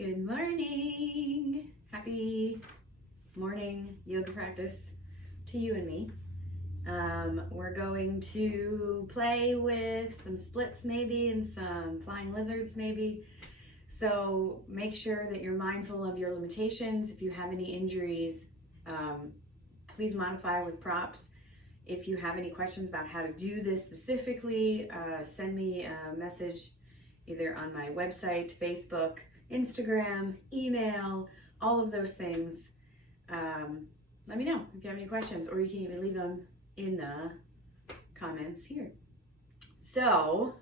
Good morning. Happy morning yoga practice to you and me. We're going to play with some splits maybe and some flying lizards maybe. So make sure that you're mindful of your limitations. If you have any injuries, please modify with props. If you have any questions about how to do this specifically, send me a message either on my website, Facebook, Instagram, email, all of those things. Let me know if you have any questions, or you can even leave them in the comments here. So,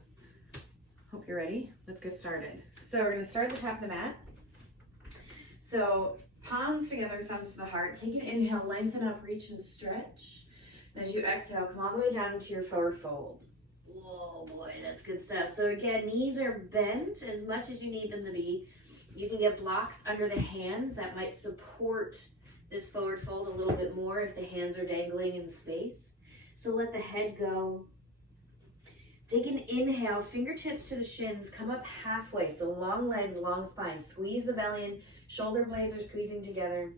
hope you're ready. Let's get started. So we're going to start at the top of the mat. So palms together, thumbs to the heart. Take an inhale, lengthen up, reach and stretch. And as you exhale, come all the way down into your forward fold. Oh boy, that's good stuff. So again, knees are bent as much as you need them to be. You can get blocks under the hands that might support this forward fold a little bit more if the hands are dangling in space. So let the head go. Take an inhale, fingertips to the shins, come up halfway. So long legs, long spine. Squeeze the belly in, shoulder blades are squeezing together.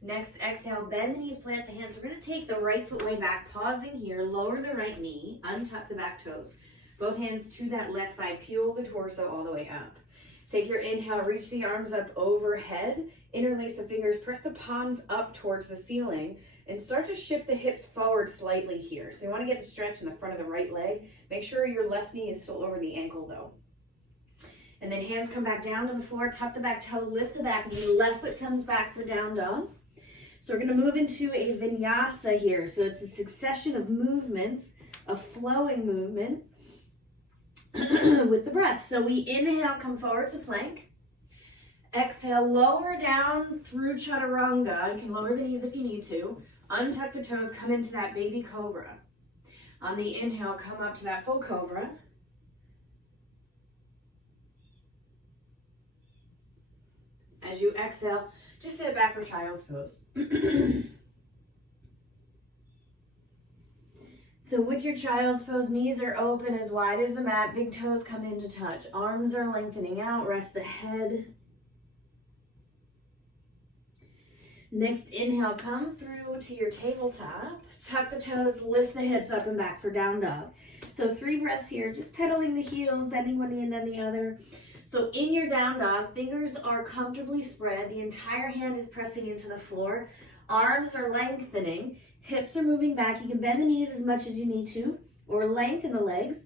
Next, exhale, bend the knees, plant the hands. We're going to take the right foot way back, pausing here, lower the right knee, untuck the back toes. Both hands to that left thigh, peel the torso all the way up. Take your inhale, reach the arms up overhead, interlace the fingers, press the palms up towards the ceiling, and start to shift the hips forward slightly here. So you want to get the stretch in the front of the right leg. Make sure your left knee is still over the ankle though. And then hands come back down to the floor, tuck the back toe, lift the back knee, left foot comes back for down dog. So we're going to move into a vinyasa here. So it's a succession of movements, a flowing movement with the breath. So we inhale, come forward to plank. Exhale, lower down through chaturanga. You can lower the knees if you need to. Untuck the toes, come into that baby cobra. On the inhale, come up to that full cobra. As you exhale, just sit back for child's pose. So with your child's pose, knees are open as wide as the mat, big toes come in to touch. Arms are lengthening out, rest the head. Next, inhale, come through to your tabletop. Tuck the toes, lift the hips up and back for down dog. So 3 breaths here, just pedaling the heels, bending one knee and then the other. So in your down dog, fingers are comfortably spread. The entire hand is pressing into the floor. Arms are lengthening. Hips are moving back. You can bend the knees as much as you need to, or lengthen the legs.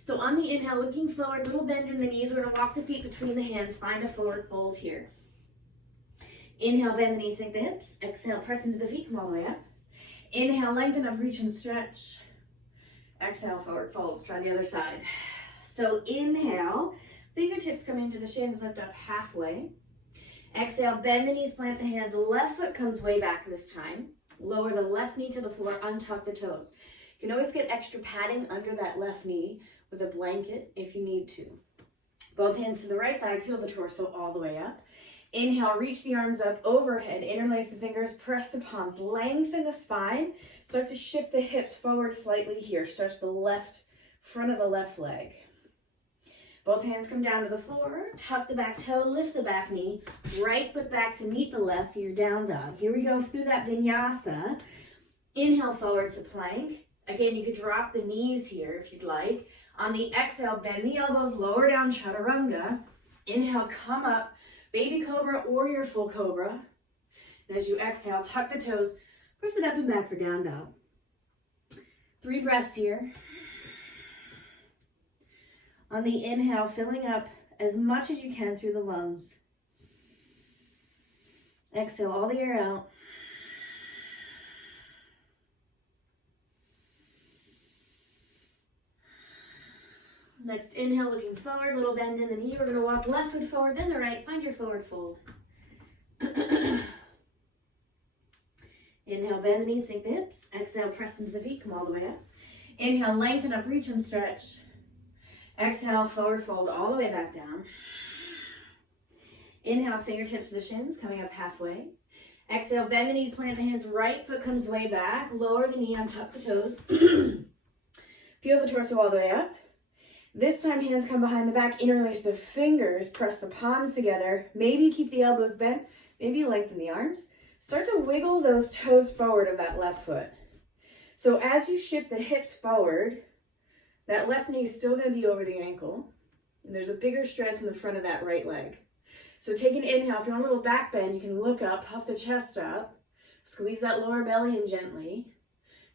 So on the inhale, looking forward, little bend in the knees. We're going to walk the feet between the hands. Find a forward fold here. Inhale, bend the knees, sink the hips. Exhale, press into the feet, come all the way up. Inhale, lengthen up, reach and stretch. Exhale, forward folds. Try the other side. So inhale, fingertips come into the shins, lift up halfway. Exhale, bend the knees, plant the hands. Left foot comes way back this time. Lower the left knee to the floor, untuck the toes. You can always get extra padding under that left knee with a blanket if you need to. Both hands to the right thigh, peel the torso all the way up. Inhale, reach the arms up overhead, interlace the fingers, press the palms, lengthen the spine. Start to shift the hips forward slightly here. Stretch the left front of the left leg. Both hands come down to the floor, tuck the back toe, lift the back knee, right foot back to meet the left for your down dog. Here we go through that vinyasa. Inhale forward to plank. Again, you could drop the knees here if you'd like. On the exhale, bend the elbows, lower down chaturanga. Inhale, come up, baby cobra or your full cobra. And as you exhale, tuck the toes, press it up and back for down dog. 3 breaths here. On the inhale, filling up as much as you can through the lungs. Exhale all the air out. Next, inhale, looking forward, little bend in the knee. We're going to walk left foot forward, then the right. Find your forward fold. Inhale, bend the knees, sink the hips. Exhale, press into the feet, come all the way up. Inhale, lengthen up, reach and stretch. Exhale, forward fold all the way back down. Inhale, fingertips to the shins, coming up halfway. Exhale, bend the knees, plant the hands. Right foot comes way back. Lower the knee, untuck the toes. Peel the torso all the way up. This time, hands come behind the back, interlace the fingers, press the palms together. Maybe you keep the elbows bent, maybe you lengthen the arms. Start to wiggle those toes forward of that left foot. So as you shift the hips forward, that left knee is still going to be over the ankle. And there's a bigger stretch in the front of that right leg. So take an inhale. If you're on a little back bend, you can look up, puff the chest up, squeeze that lower belly in gently.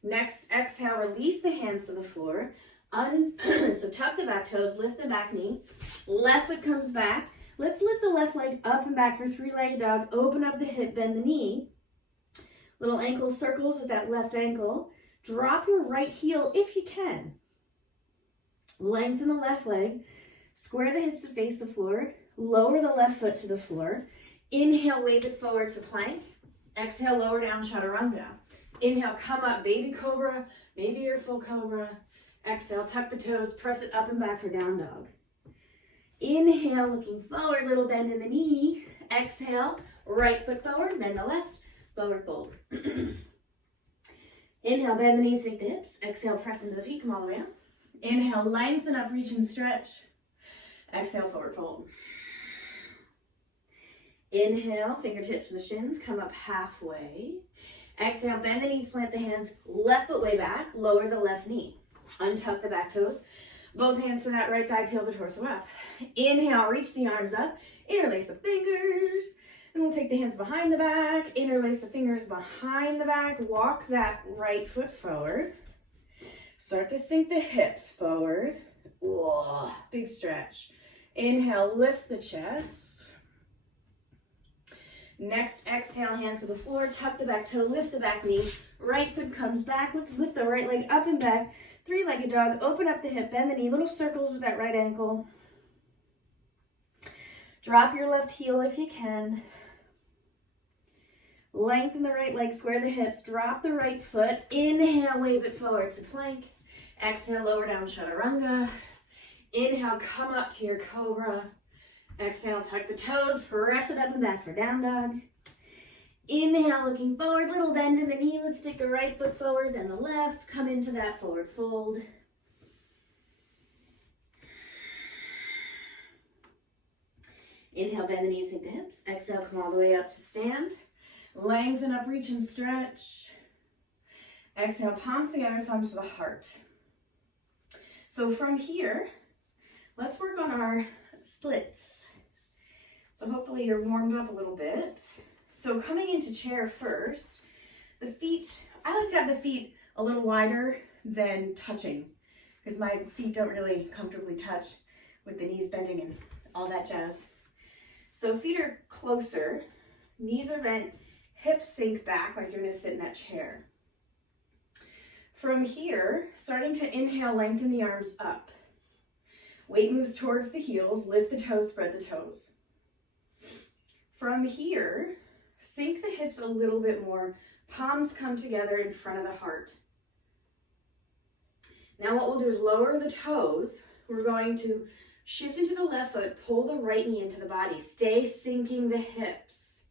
Next, exhale, release the hands to the floor. So tuck the back toes, lift the back knee. Left foot comes back. Let's lift the left leg up and back for three-legged dog. Open up the hip, bend the knee. Little ankle circles with that left ankle. Drop your right heel if you can. Lengthen the left leg. Square the hips to face the floor. Lower the left foot to the floor. Inhale, wave it forward to plank. Exhale, lower down, chaturanga. Inhale, come up, baby cobra, maybe your full cobra. Exhale, tuck the toes, press it up and back for down dog. Inhale, looking forward, little bend in the knee. Exhale, right foot forward, bend the left, forward fold. Inhale, bend the knees, sink the hips. Exhale, press into the feet, come all the way up. Inhale, lengthen up, reach and stretch. Exhale, forward fold. Inhale, fingertips to the shins, come up halfway. Exhale, bend the knees, plant the hands, left foot way back, lower the left knee. Untuck the back toes, both hands to that right thigh, peel the torso up. Inhale, reach the arms up, interlace the fingers. Then we'll take the hands behind the back, interlace the fingers behind the back, walk that right foot forward. Start to sink the hips forward. Whoa, big stretch. Inhale, lift the chest. Next, exhale, hands to the floor, tuck the back toe, lift the back knee. Right foot comes back. Let's lift the right leg up and back. Three-legged dog, open up the hip, bend the knee, little circles with that right ankle. Drop your left heel if you can. Lengthen the right leg, square the hips, drop the right foot. Inhale, wave it forward to plank. Exhale, lower down, chaturanga. Inhale, come up to your cobra. Exhale, tuck the toes, press it up and back for down dog. Inhale, looking forward, little bend in the knee. Let's take the right foot forward, then the left. Come into that forward fold. Inhale, bend the knees, sink the hips. Exhale, come all the way up to stand. Lengthen up, reach and stretch. Exhale, palms together, thumbs to the heart. So from here, let's work on our splits. So hopefully you're warmed up a little bit. So coming into chair first, the feet, I like to have the feet a little wider than touching because my feet don't really comfortably touch with the knees bending and all that jazz. So feet are closer, knees are bent, hips sink back like you're gonna sit in that chair. From here, starting to inhale, lengthen the arms up. Weight moves towards the heels, lift the toes, spread the toes. From here, sink the hips a little bit more, palms come together in front of the heart. Now what we'll do is lower the toes. We're going to shift into the left foot, pull the right knee into the body, stay sinking the hips.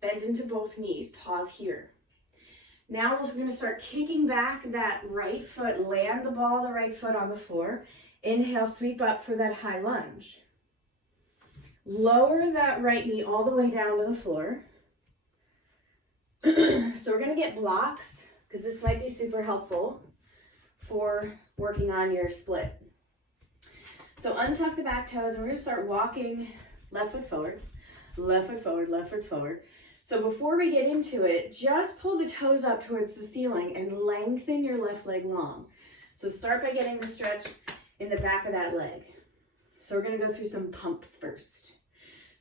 Bend into both knees, pause here. Now we're going to start kicking back that right foot, land the ball of the right foot on the floor. Inhale, sweep up for that high lunge. Lower that right knee all the way down to the floor. So we're going to get blocks because this might be super helpful for working on your split. So untuck the back toes and we're going to start walking left foot forward, left foot forward, left foot forward. So before we get into it, just pull the toes up towards the ceiling and lengthen your left leg long. So start by getting the stretch in the back of that leg. So we're going to go through some pumps first.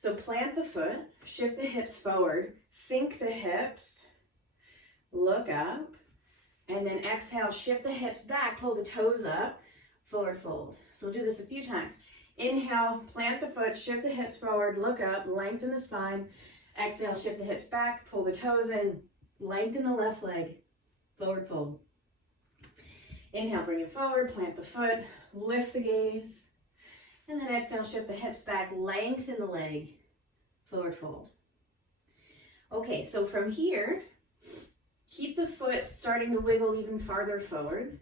So plant the foot, shift the hips forward, sink the hips, look up, and then exhale, shift the hips back, pull the toes up, forward fold. So we'll do this a few times. Inhale, plant the foot, shift the hips forward, look up, lengthen the spine. Exhale, shift the hips back, pull the toes in, lengthen the left leg, forward fold. Inhale, bring it forward, plant the foot, lift the gaze. And then exhale, shift the hips back, lengthen the leg, forward fold. Okay, so from here, keep the foot starting to wiggle even farther forward.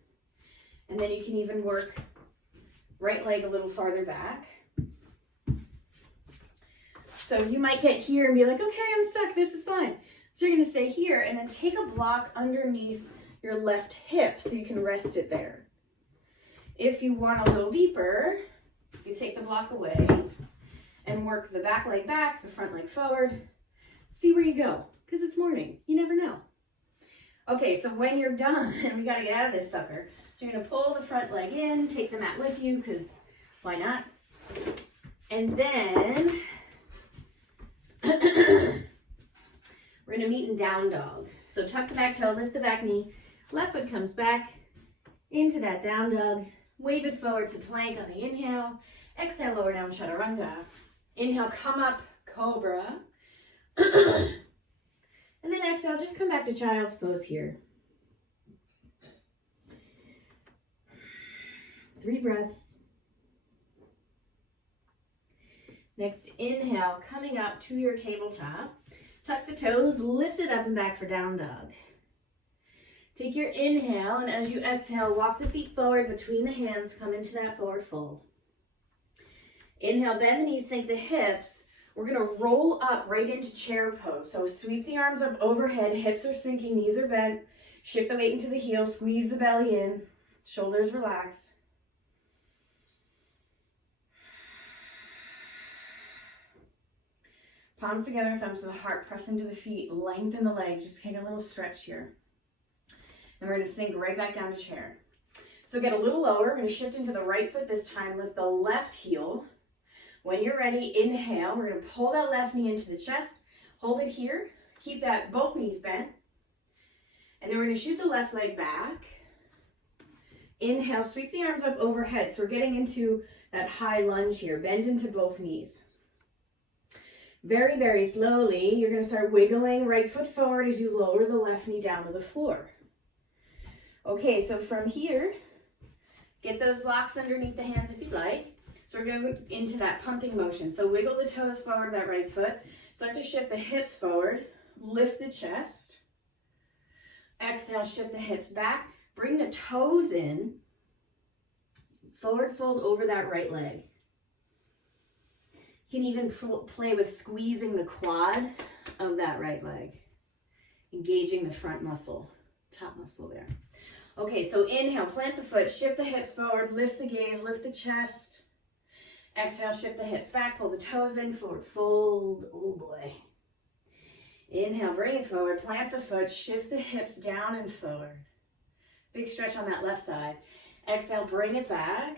And then you can even work right leg a little farther back. So you might get here and be like, okay, I'm stuck, this is fine. So you're gonna stay here and then take a block underneath your left hip so you can rest it there. If you want a little deeper, you take the block away and work the back leg back, the front leg forward. See where you go, because it's morning, you never know. Okay, so when you're done, we gotta get out of this sucker. So you're gonna pull the front leg in, take the mat with you, because why not? And then, we're gonna meet in down dog. So tuck the back toe, lift the back knee, left foot comes back into that down dog. Wave it forward to plank on the inhale. Exhale, lower down, chaturanga. Inhale, come up, cobra. And then exhale, just come back to child's pose here. 3 breaths. Next, inhale, coming up to your tabletop. Tuck the toes, lift it up and back for down dog. Take your inhale, and as you exhale, walk the feet forward between the hands, come into that forward fold. Inhale, bend the knees, sink the hips. We're gonna roll up right into chair pose. So sweep the arms up overhead, hips are sinking, knees are bent. Shift the weight into the heels, squeeze the belly in, shoulders relax. Palms together, thumbs to the heart, press into the feet, lengthen the legs, just take a little stretch here. And we're gonna sink right back down to chair. So get a little lower, we're gonna shift into the right foot this time, lift the left heel. When you're ready, inhale, we're gonna pull that left knee into the chest, hold it here, keep that both knees bent. And then we're gonna shoot the left leg back. Inhale, sweep the arms up overhead. So we're getting into that high lunge here, bend into both knees. Very, very slowly, you're gonna start wiggling right foot forward as you lower the left knee down to the floor. Okay, so from here, get those blocks underneath the hands if you'd like. So we're going into that pumping motion. So wiggle the toes forward, that right foot. Start to shift the hips forward, lift the chest. Exhale, shift the hips back. Bring the toes in. Forward fold over that right leg. You can even play with squeezing the quad of that right leg. Engaging the front muscle, top muscle there. Okay, so inhale, plant the foot, shift the hips forward, lift the gaze, lift the chest. Exhale, shift the hips back, pull the toes in, forward fold, oh boy. Inhale, bring it forward, plant the foot, shift the hips down and forward. Big stretch on that left side. Exhale, bring it back.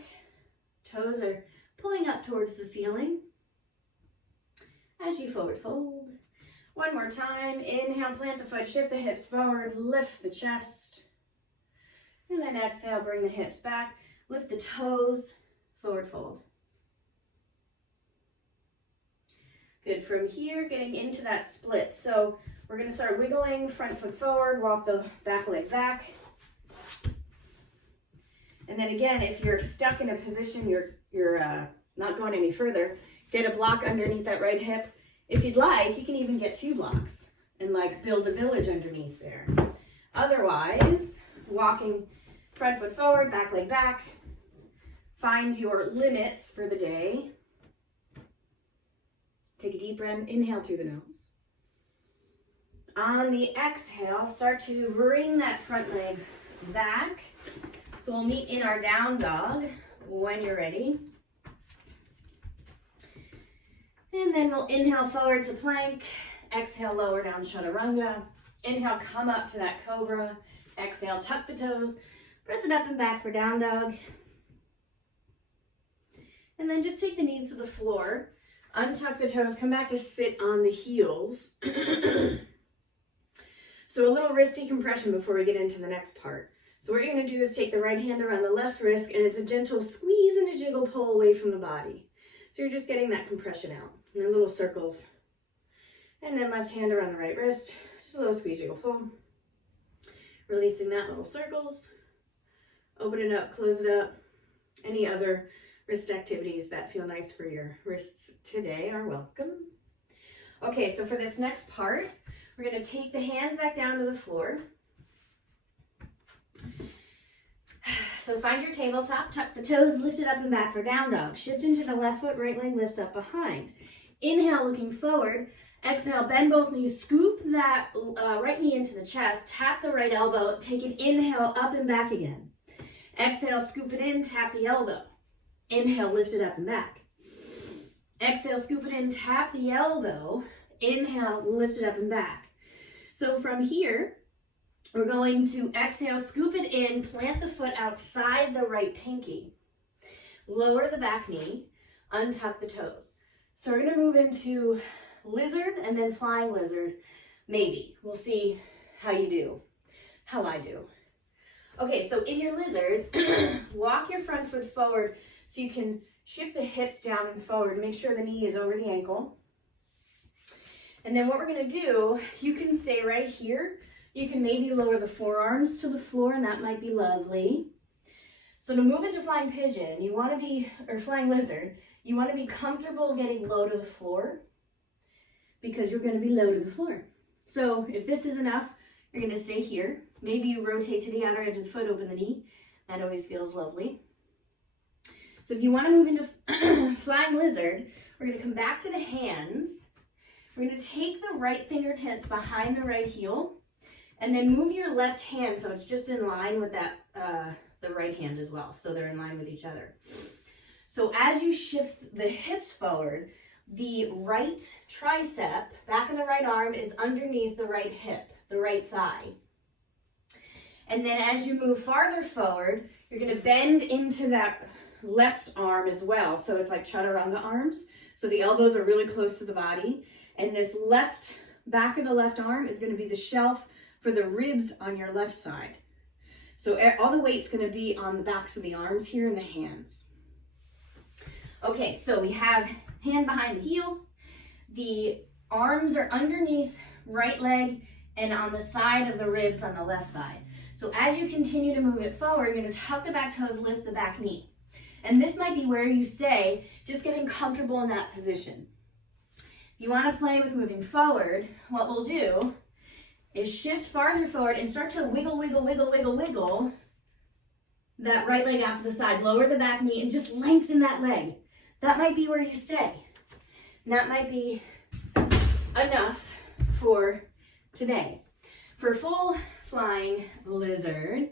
Toes are pulling up towards the ceiling. As you forward fold. One more time, inhale, plant the foot, shift the hips forward, lift the chest. And then exhale, bring the hips back, lift the toes, forward fold. Good, from here, getting into that split. So we're gonna start wiggling, front foot forward, walk the back leg back. And then again, if you're stuck in a position, you're not going any further, get a block underneath that right hip. If you'd like, you can even get 2 blocks and like build a village underneath there. Otherwise, walking front foot forward, back leg back. Find your limits for the day. Take a deep breath, inhale through the nose. On the exhale, start to bring that front leg back. So we'll meet in our down dog when you're ready. And then we'll inhale forward to plank. Exhale, lower down, chaturanga. Inhale, come up to that cobra. Exhale, tuck the toes. Press it up and back for down dog. And then just take the knees to the floor. Untuck the toes, come back to sit on the heels. So a little wrist decompression before we get into the next part. So what you're gonna do is take the right hand around the left wrist, and it's a gentle squeeze and a jiggle pull away from the body. So you're just getting that compression out, and then little circles. And then left hand around the right wrist, just a little squeeze, jiggle, pull. Releasing that, little circles. Open it up, close it up. Any other wrist activities that feel nice for your wrists today are welcome. Okay, so for this next part, we're gonna take the hands back down to the floor. So find your tabletop, tuck the toes, lift it up and back for down dog. Shift into the left foot, right leg lifts up behind. Inhale, looking forward. Exhale, bend both knees, scoop that right knee into the chest, tap the right elbow, take an inhale up and back again. Exhale, scoop it in, tap the elbow. Inhale, lift it up and back. Exhale, scoop it in, tap the elbow. Inhale, lift it up and back. So from here, we're going to exhale, scoop it in, plant the foot outside the right pinky. Lower the back knee, untuck the toes. So we're going to move into lizard and then flying lizard, maybe. We'll see how you do, how I do. Okay, so in your lizard, walk your front foot forward so you can shift the hips down and forward. Make sure the knee is over the ankle. And then what we're going to do, you can stay right here. You can maybe lower the forearms to the floor, and that might be lovely. So to move into flying pigeon, you want to be, or flying lizard, you want to be comfortable getting low to the floor because you're going to be low to the floor. So if this is enough, you're going to stay here. Maybe you rotate to the outer edge of the foot, open the knee. That always feels lovely. So if you want to move into flying lizard, we're going to come back to the hands. We're going to take the right fingertips behind the right heel and then move your left hand so it's just in line with that, the right hand as well. So they're in line with each other. So as you shift the hips forward, the right tricep, back of the right arm, is underneath the right hip, the right thigh. And then as you move farther forward, you're going to bend into that left arm as well. So it's like chaturanga arms. So the elbows are really close to the body. And this left, back of the left arm is going to be the shelf for the ribs on your left side. So all the weight's going to be on the backs of the arms here and the hands. Okay, so we have hand behind the heel. The arms are underneath right leg and on the side of the ribs on the left side. So as you continue to move it forward, you're going to tuck the back toes, lift the back knee. And this might be where you stay, just getting comfortable in that position. If you want to play with moving forward, what we'll do is shift farther forward and start to wiggle, wiggle, wiggle, wiggle, wiggle that right leg out to the side. Lower the back knee and just lengthen that leg. That might be where you stay. And that might be enough for today. For full flying lizard,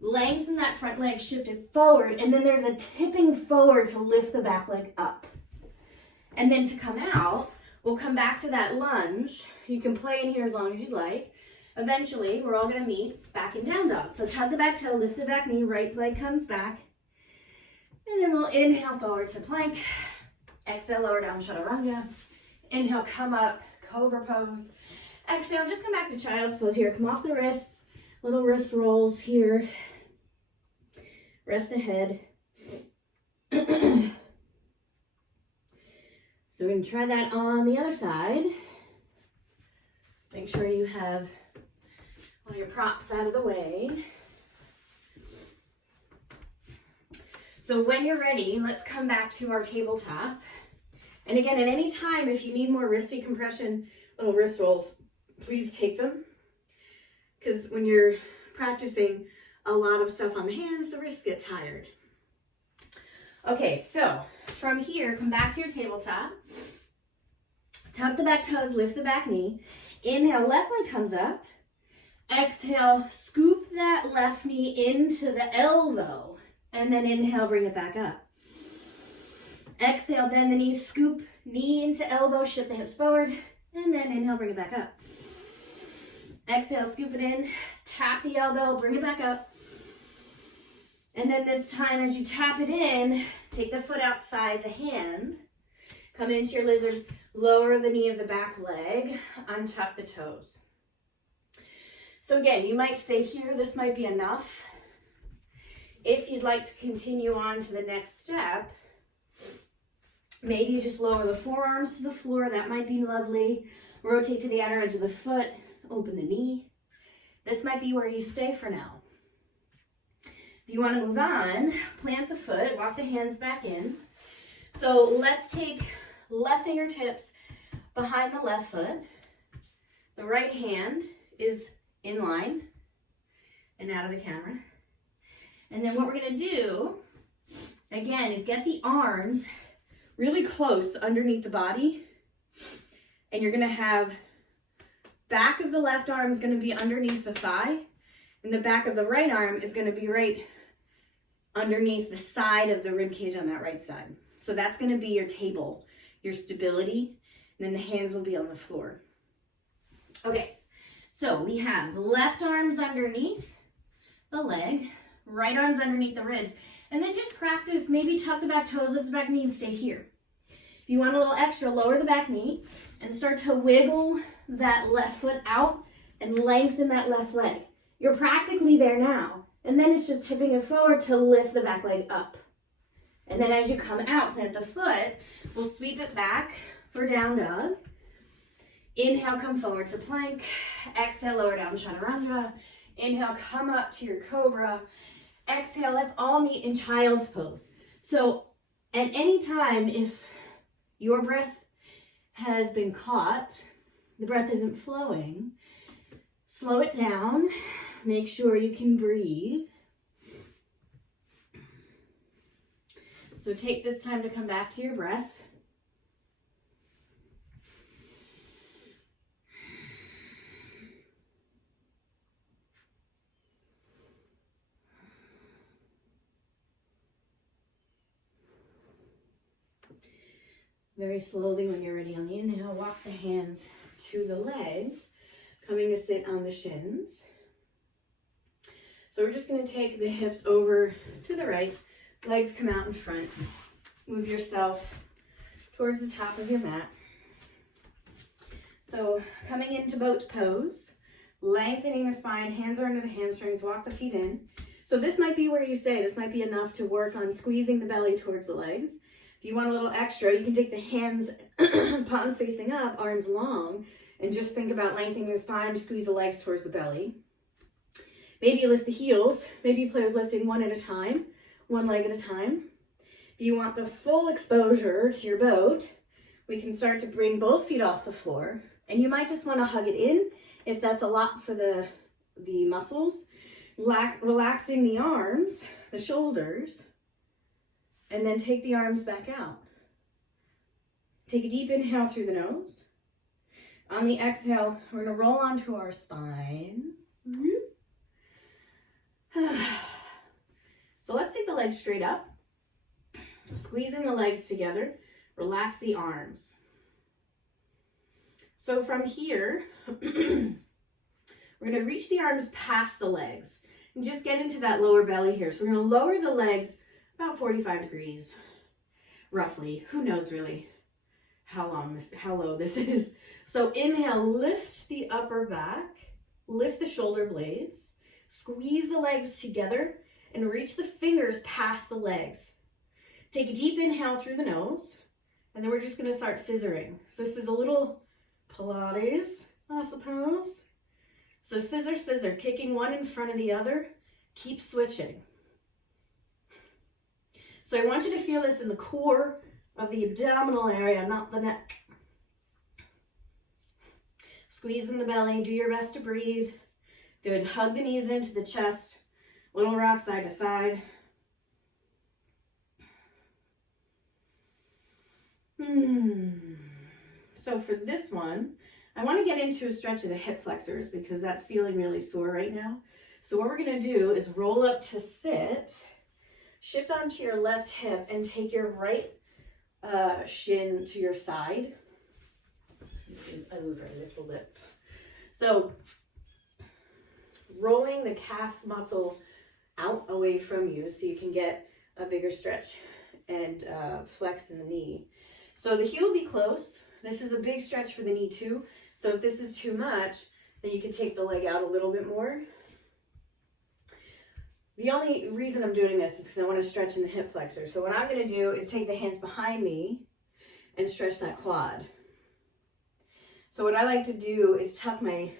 lengthen that front leg, shift it forward, and then there's a tipping forward to lift the back leg up. And then to come out, we'll come back to that lunge. You can play in here as long as you'd like. Eventually, we're all gonna meet back in down dog. So tug the back toe, lift the back knee, right leg comes back. And then we'll inhale forward to plank. Exhale, lower down chaturanga. Inhale, come up, cobra pose. Exhale, just come back to child's pose here. Come off the wrists, little wrist rolls here. Rest the head. So we're going to try that on the other side. Make sure you have all your props out of the way. So when you're ready, let's come back to our tabletop. And again, at any time, if you need more wrist decompression, little wrist rolls, please take them. Because when you're practicing a lot of stuff on the hands, the wrists get tired. Okay, so from here, come back to your tabletop. Tuck the back toes, lift the back knee. Inhale, left leg comes up. Exhale, scoop that left knee into the elbow. And then inhale, bring it back up. Exhale, bend the knee, scoop knee into elbow, shift the hips forward. And then inhale, bring it back up. Exhale, scoop it in, tap the elbow, bring it back up. And then this time as you tap it in, take the foot outside the hand, come into your lizard, lower the knee of the back leg, untuck the toes. So again, you might stay here, this might be enough. If you'd like to continue on to the next step, maybe you just lower the forearms to the floor, that might be lovely. Rotate to the outer edge of the foot, open the knee. This might be where you stay for now. If you want to move on, plant the foot, walk the hands back in. So let's take left fingertips behind the left foot. The right hand is in line and out of the camera. And then what we're gonna do, again, is get the arms really close underneath the body. And you're gonna have back of the left arm is gonna be underneath the thigh, and the back of the right arm is gonna be right underneath the side of the rib cage on that right side. So that's gonna be your table, your stability, and then the hands will be on the floor. Okay, so we have left arms underneath the leg, right arms underneath the ribs, and then just practice, maybe tuck the back toes, lift the back knee, and stay here. If you want a little extra, lower the back knee and start to wiggle that left foot out and lengthen that left leg. You're practically there now. And then it's just tipping it forward to lift the back leg up. And then as you come out, plant the foot, we'll sweep it back for down dog. Inhale, come forward to plank. Exhale, lower down, chaturanga. Inhale, come up to your cobra. Exhale, let's all meet in child's pose. So at any time, if your breath has been caught, the breath isn't flowing, slow it down. Make sure you can breathe. So take this time to come back to your breath. Very slowly, when you're ready on the inhale, walk the hands to the legs, coming to sit on the shins. So we're just going to take the hips over to the right, legs come out in front. Move yourself towards the top of your mat. So coming into boat pose, lengthening the spine, hands are under the hamstrings, walk the feet in. So this might be where you stay. This might be enough to work on squeezing the belly towards the legs. If you want a little extra, you can take the hands, palms facing up, arms long, and just think about lengthening the spine to squeeze the legs towards the belly. Maybe you lift the heels. Maybe you play with lifting one at a time, one leg at a time. If you want the full exposure to your boat, we can start to bring both feet off the floor. And you might just want to hug it in if that's a lot for the muscles. Relaxing the arms, the shoulders, and then take the arms back out. Take a deep inhale through the nose. On the exhale, we're going to roll onto our spine. So let's take the legs straight up. Squeezing the legs together. Relax the arms. So from here, we're going to reach the arms past the legs and just get into that lower belly here. So we're going to lower the legs about 45 degrees, roughly. Who knows really how low this is. So inhale, lift the upper back, lift the shoulder blades, squeeze the legs together, and reach the fingers past the legs. Take a deep inhale through the nose, and then we're just going to start scissoring. So this is a little Pilates, I suppose. So scissor, scissor, kicking one in front of the other. Keep switching. So I want you to feel this in the core of the abdominal area, not the neck. Squeeze in the belly. Do your best to breathe. Good. Hug the knees into the chest. Little rock side to side. So for this one, I want to get into a stretch of the hip flexors because that's feeling really sore right now. So what we're going to do is roll up to sit, shift onto your left hip, and take your right shin to your side. Over a little bit. So rolling the calf muscle out away from you so you can get a bigger stretch and flex in the knee. So the heel will be close. This is a big stretch for the knee too. So if this is too much, then you can take the leg out a little bit more. The only reason I'm doing this is because I want to stretch in the hip flexor. So what I'm going to do is take the hands behind me and stretch that quad. So what I like to do is tuck my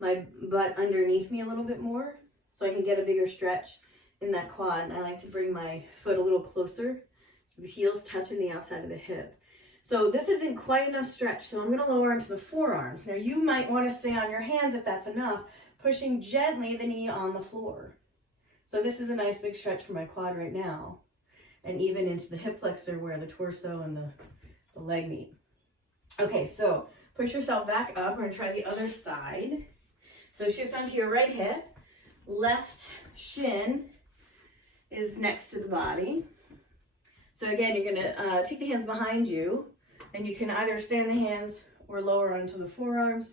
butt underneath me a little bit more so I can get a bigger stretch in that quad. And I like to bring my foot a little closer so the heel's touching the outside of the hip. So this isn't quite enough stretch, so I'm going to lower into the forearms. Now you might want to stay on your hands if that's enough, pushing gently the knee on the floor. So this is a nice big stretch for my quad right now, and even into the hip flexor where the torso and the leg meet. Okay, so push yourself back up. We're gonna try the other side. So shift onto your right hip. Left shin is next to the body. So again, you're gonna take the hands behind you, and you can either stand the hands or lower onto the forearms,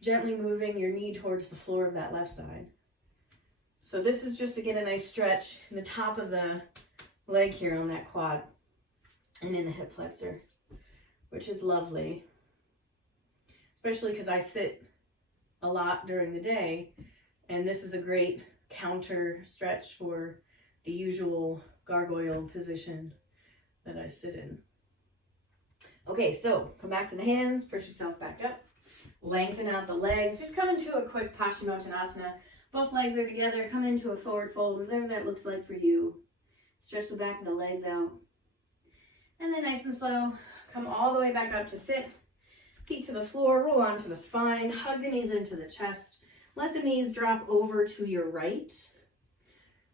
gently moving your knee towards the floor of that left side. So this is just to get a nice stretch in the top of the leg here on that quad and in the hip flexor, which is lovely, especially because I sit a lot during the day, and this is a great counter stretch for the usual gargoyle position that I sit in. Okay, so come back to the hands, push yourself back up, lengthen out the legs, just come into a quick Paschimottanasana. Both legs are together, come into a forward fold, whatever that looks like for you. Stretch the back of the legs out. And then nice and slow, come all the way back up to sit. Feet to the floor, roll onto the spine, hug the knees into the chest. Let the knees drop over to your right.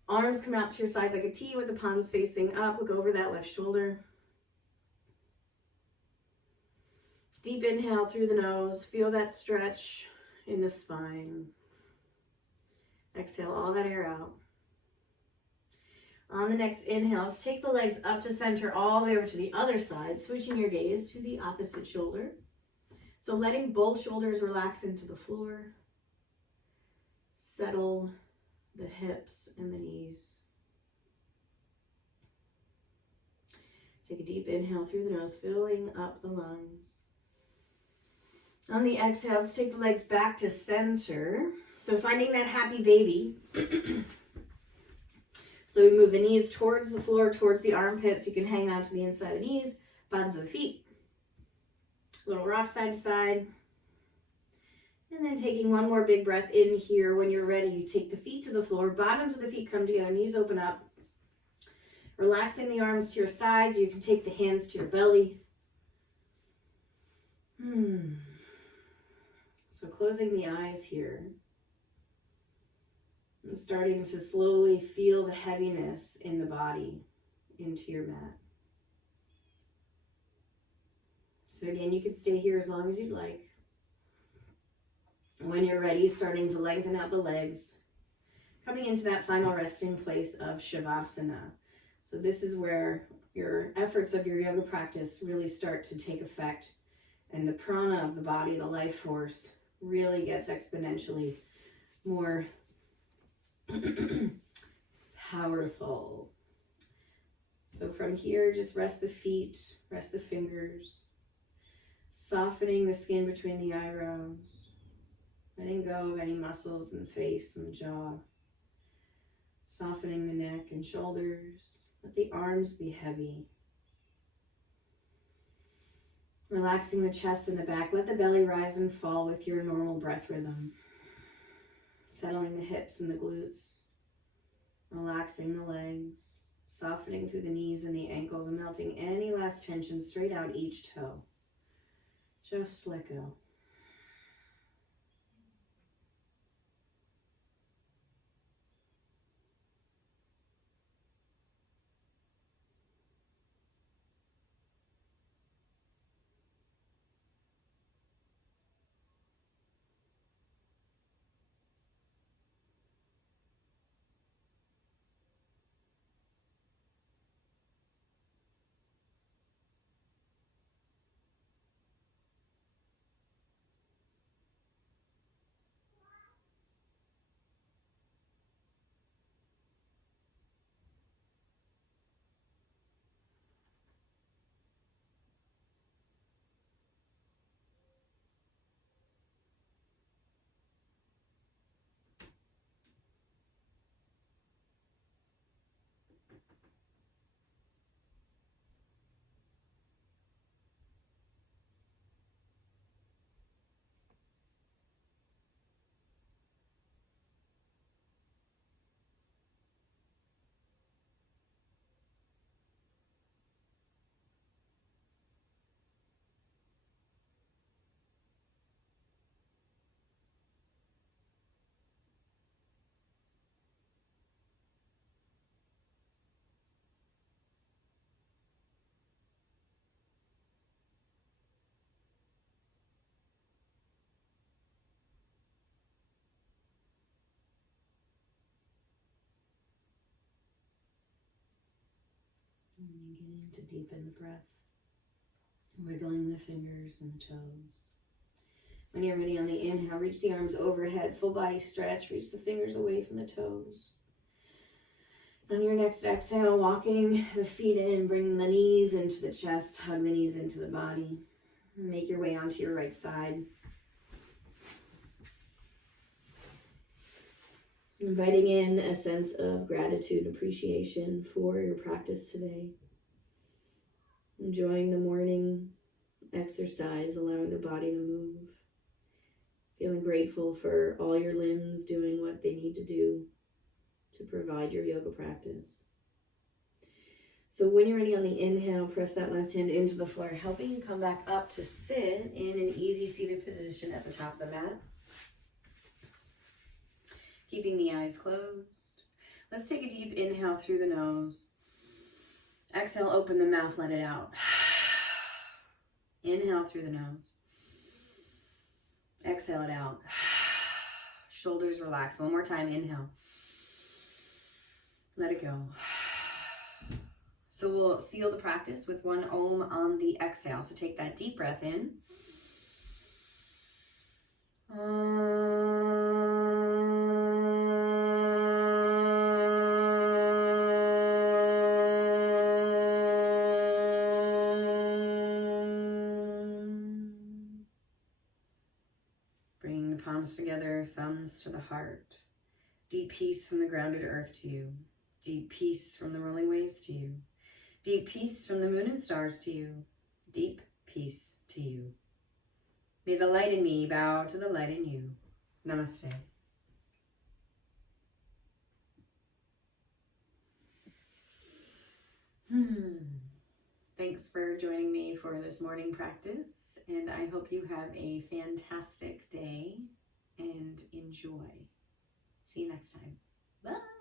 Arms come out to your sides like a T with the palms facing up. Look over that left shoulder. Deep inhale through the nose. Feel that stretch in the spine. Exhale all that air out. On the next inhale, let's take the legs up to center all the way over to the other side, switching your gaze to the opposite shoulder. So letting both shoulders relax into the floor. Settle the hips and the knees. Take a deep inhale through the nose, filling up the lungs. On the exhale, let's take the legs back to center. So finding that happy baby. So we move the knees towards the floor, towards the armpits. You can hang on to the inside of the knees, bottoms of the feet. Little rock side to side. And then taking one more big breath in here. When you're ready, you take the feet to the floor, bottoms of the feet come together, knees open up. Relaxing the arms to your sides. You can take the hands to your belly. So closing the eyes here. And starting to slowly feel the heaviness in the body into your mat. So again, you can stay here as long as you'd like. When you're ready, starting to lengthen out the legs, coming into that final resting place of Shavasana. So this is where your efforts of your yoga practice really start to take effect, and the prana of the body, the life force, really gets exponentially more powerful. So from here, just rest the feet, rest the fingers, softening the skin between the eyebrows, letting go of any muscles in the face and the jaw, softening the neck and shoulders. Let the arms be heavy. Relaxing the chest and the back. Let the belly rise and fall with your normal breath rhythm. Settling the hips and the glutes. Relaxing the legs. Softening through the knees and the ankles and melting any last tension straight out each toe. Just let go. Beginning to deepen the breath. Wiggling the fingers and the toes. When you're ready on the inhale, reach the arms overhead, full body stretch, reach the fingers away from the toes. On your next exhale, walking the feet in, bring the knees into the chest, hug the knees into the body. Make your way onto your right side. Inviting in a sense of gratitude and appreciation for your practice today. Enjoying the morning exercise, allowing the body to move. Feeling grateful for all your limbs doing what they need to do to provide your yoga practice. So when you're ready on the inhale, press that left hand into the floor, helping you come back up to sit in an easy seated position at the top of the mat. Keeping the eyes closed. Let's take a deep inhale through the nose. Exhale, open the mouth, let it out. Inhale through the nose. Exhale it out. Shoulders relax. One more time, inhale. Let it go. So we'll seal the practice with one Om on the exhale. So take that deep breath in. Bring the palms together, thumbs to the heart. Deep peace from the grounded earth to you. Deep peace from the rolling waves to you. Deep peace from the moon and stars to you. Deep peace to you. May the light in me bow to the light in you. Namaste. Thanks for joining me for this morning practice, and I hope you have a fantastic day and enjoy. See you next time. Bye.